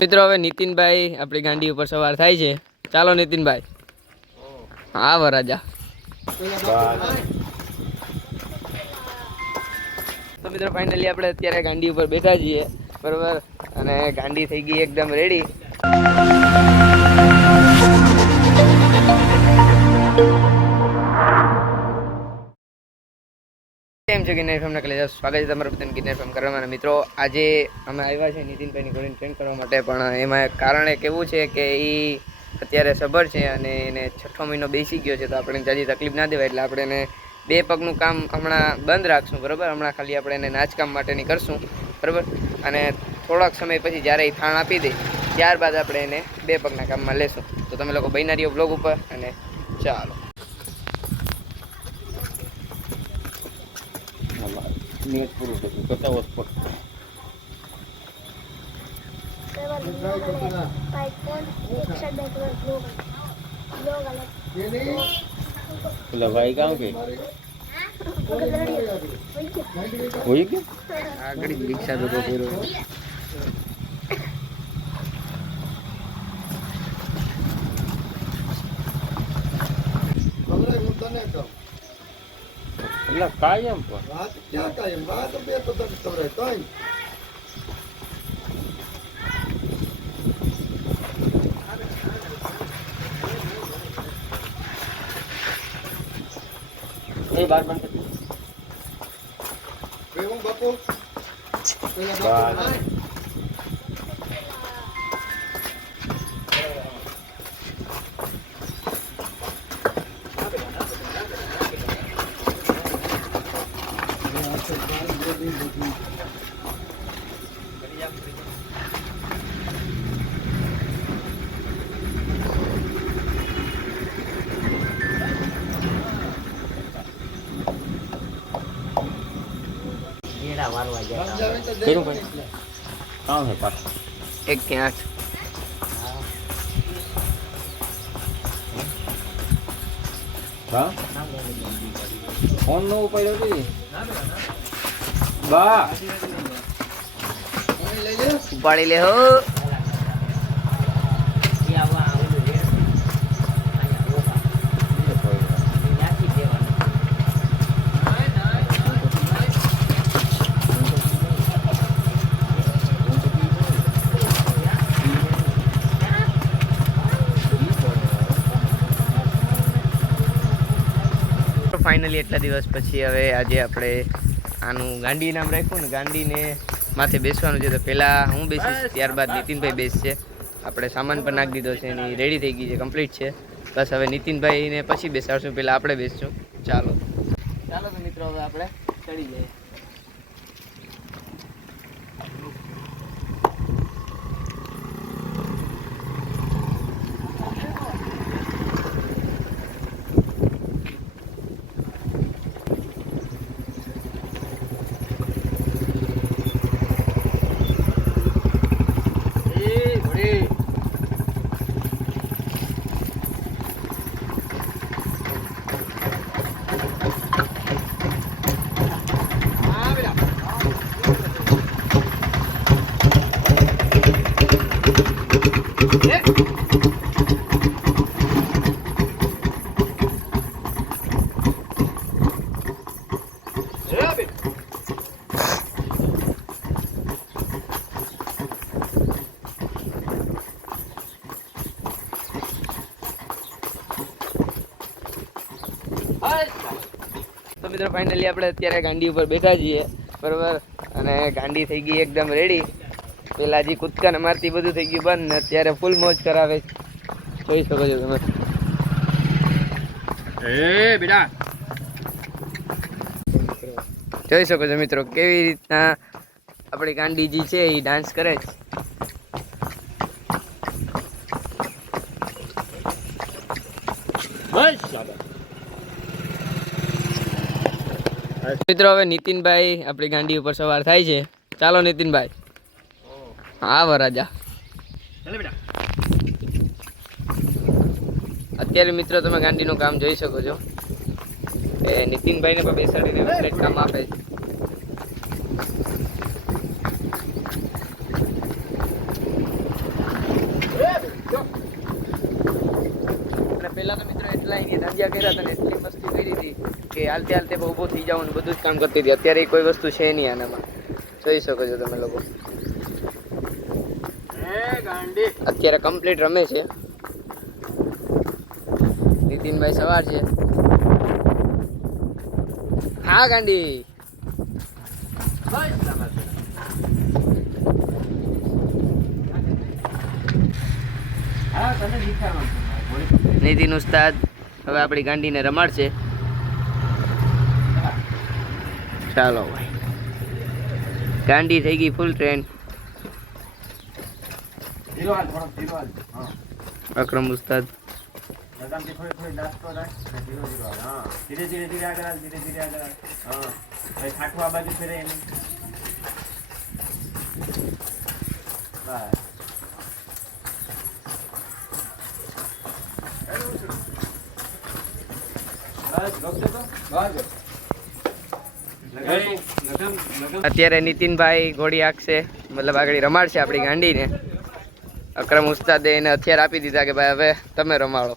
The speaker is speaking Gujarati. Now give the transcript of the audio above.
મિત્રો હવે નીતિનભાઈ આપણી ગાંડી ઉપર સવાર થાય છે. ચાલો નીતિનભાઈ. હા વરાજા. તો મિત્રો ફાઇનલી આપણે અત્યારે ગાંડી ઉપર બેઠા છીએ, બરોબર, અને ગાંડી થઈ ગઈ એકદમ રેડી. કેમ છો કિન્નર ફેમ ના કલેજા, સ્વાગત છે તમારું બધાનું કિન્નર ફેમ કરવામાં. મિત્રો આજે અમે આવ્યા છે નીતિનભાઈની ઘોડીને ટ્રેન કરવા માટે, પણ એમાં કારણ એક એવું છે કે એ અત્યારે સબર છે અને એને 6ઠ્ઠો મહિનો બેસી ગયો છે, તો આપણે જાજી તકલીફ ના દેવાય એટલે આપણે એને 2 પગનું કામ હમણાં બંધ રાખશું, બરાબર. હમણાં ખાલી આપણે એને નાચકામ માટેની કરશું, બરાબર, અને થોડાક સમય પછી જ્યારે એ થાણ આપી દે ત્યારબાદ આપણે એને 2 પગના કામમાં લેશું. તો તમે લોકો બન્યા રહ્યો બ્લોગ ઉપર અને ચાલો. नेट पूરું થતું બતાવો સ્પોટ પેલા ભાઈ કામ કે હોય કે આગળ રિક્ષા તો કર્યો એટલે કાયમ પણ વાત ક્યાં કાયમ વાત બે તો તમે ખબર કઈ એ બાર બંધ કેવું બાપુ પેલા બાર કેવું ભાઈ કામ હે પાસ 1 કે 8 હા ફોન નો ઉપાડ્યો હતી બા ઉપાડી લે હો. ફાઇનલી એટલા દિવસ પછી હવે આજે આપણે આનું ગાંડી નામ રાખ્યું ને, ગાંડીને માથે બેસવાનું છે. તો પહેલાં હું બેસીશ, ત્યારબાદ નીતિનભાઈ બેસશે. આપણે સામાન પણ નાખી દીધો છે એની રેડી થઈ ગઈ છે, કમ્પ્લીટ છે. બસ હવે નીતિનભાઈને પછી બેસાડશું, પહેલાં આપણે બેસશું. ચાલો ચાલો તો મિત્રો હવે આપણે ચડી જઈએ. તો મિત્રો ફાઇનલી આપણે અત્યારે ગાંડી ઉપર બેઠા છીએ, બરોબર, અને ગાંડી થઈ ગઈ એકદમ રેડી. પેલા હજી કૂદકાને મારતી બધું થઈ ગયું બંધ, ને અત્યારે ફૂલ મોજ કરાવે. જોઈ શકો છો તમે. બેટા જોઈ શકો છો મિત્રો કેવી રીતના આપણી ગાંડીજી છે એ ડાન્સ કરે છે. મિત્રો હવે નીતિનભાઈ આપણી ગાંડી ઉપર સવાર થાય છે. ચાલો નીતિનભાઈ. હા વરાજા. અત્યારે મિત્રો તમે ગાંડીનું કામ જોઈ શકો છો. એ નીતિનભાઈને પણ બેસાડીને કમ્પ્લીટ કામ આપે છે. એટલા અહીંયા દાંડિયા કર્યા હતા ને એટલી મસ્તી કરી હતી કે હાલતે હાલતે ઊભો થઈ જવાનું બધું જ કામ કરતી હતી. અત્યારે ઈ કોઈ વસ્તુ છે નહીં આનામાં, જોઈ શકો છો તમે લોકો. અત્યારે કમ્પ્લીટ રમે છે. નીતિનભાઈ સવાર છે. હા ગાંડી નીતિન ઉસ્તાદ હવે આપણી ગાંડીને રમાડશે. ચાલો ભાઈ, ગાંડી થઈ ગઈ ફૂલ ટ્રેન. અકરમ ઉસ્તાદ ધીરે ધીરે ધીરે આગળ હાલ, ધીરે ધીરે આગળ હાલ. હા ભાઈ ખાટું આ બાજુ ફેરે એની. બસ. અત્યારે નીતિનભાઈ ઘોડી હાંકશે, મતલબ આગળ રમાડશે આપણી ગાંડીને. અકરમ ઉસ્તાદે એને હથિયાર આપી દીધા કે ભાઈ હવે તમે રમાડો.